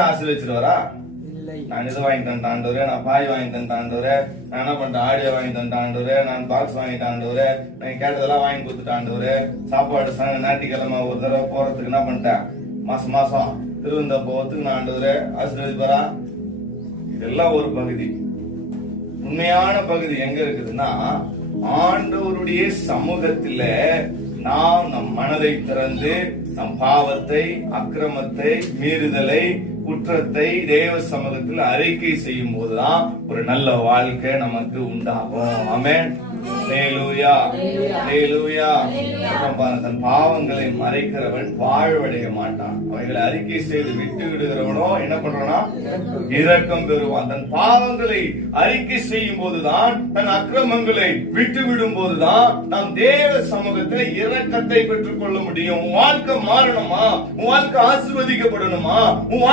ஆசீர்வச்சிருவாரா? நான் இது வாங்கி தந்துட்டேன் ஆண்டவரே, நான் பாய் வாங்கி தந்துட்டேன் ஆண்டவரே, நான் என்ன பண்ணிட்டேன் ஆடியோ வாங்கி தந்துட்டேன் ஆண்டவரே, நான் பாக்ஸ் வாங்கிட்டேன் ஆண்டவரே, நான் கேட்டதெல்லாம் வாங்கி கொடுத்துட்டேன் ஆண்டவரே, சாப்பாடு ஞாயிற்றுக்கிழமை ஒரு தடவை போறதுக்கு என்ன பண்ணிட்டேன், மாசம் மாசம் திருவந்த போறதுக்கு நான் ஆண்டவரே ஆசீர்வதிப்பாரா? இதெல்லாம் ஒரு பகுதி. உண்மையான பகுதி எங்க இருக்குதுன்னா, ஆண்டவருடைய சமூகத்தில நாம் நம் மனதை திறந்து நம் பாவத்தை, அக்கிரமத்தை, மீறுதலை, குற்றத்தை தேவ சமூகத்தில் அறிக்கை செய்யும் போதுதான் ஒரு நல்ல வாழ்க்கை நமக்கு உண்டாகும். ஆமென். அல்லேலூயா, அல்லேலூயா. தன் பாவங்களை மறைக்கிறவன் வாழ்வடைய மாட்டான். அவைகளை அறிக்கை செய்து விட்டு விடுகிறவனோ என்ன பண்றானா? இரக்கம் பெறுவான். தன் பாவங்களை அறிக்கை செய்யும் போதுதான், தன் அக்கிரமங்களை விட்டு விடும் போதுதான் நாம் தேவ சமூகத்தில் இரக்கத்தை பெற்றுக் கொள்ள முடியும். உன் வாழ்க்கை மாறணுமா? உன் வாழ்க்கை ஆசீர்வதிக்கப்படணுமா? உன்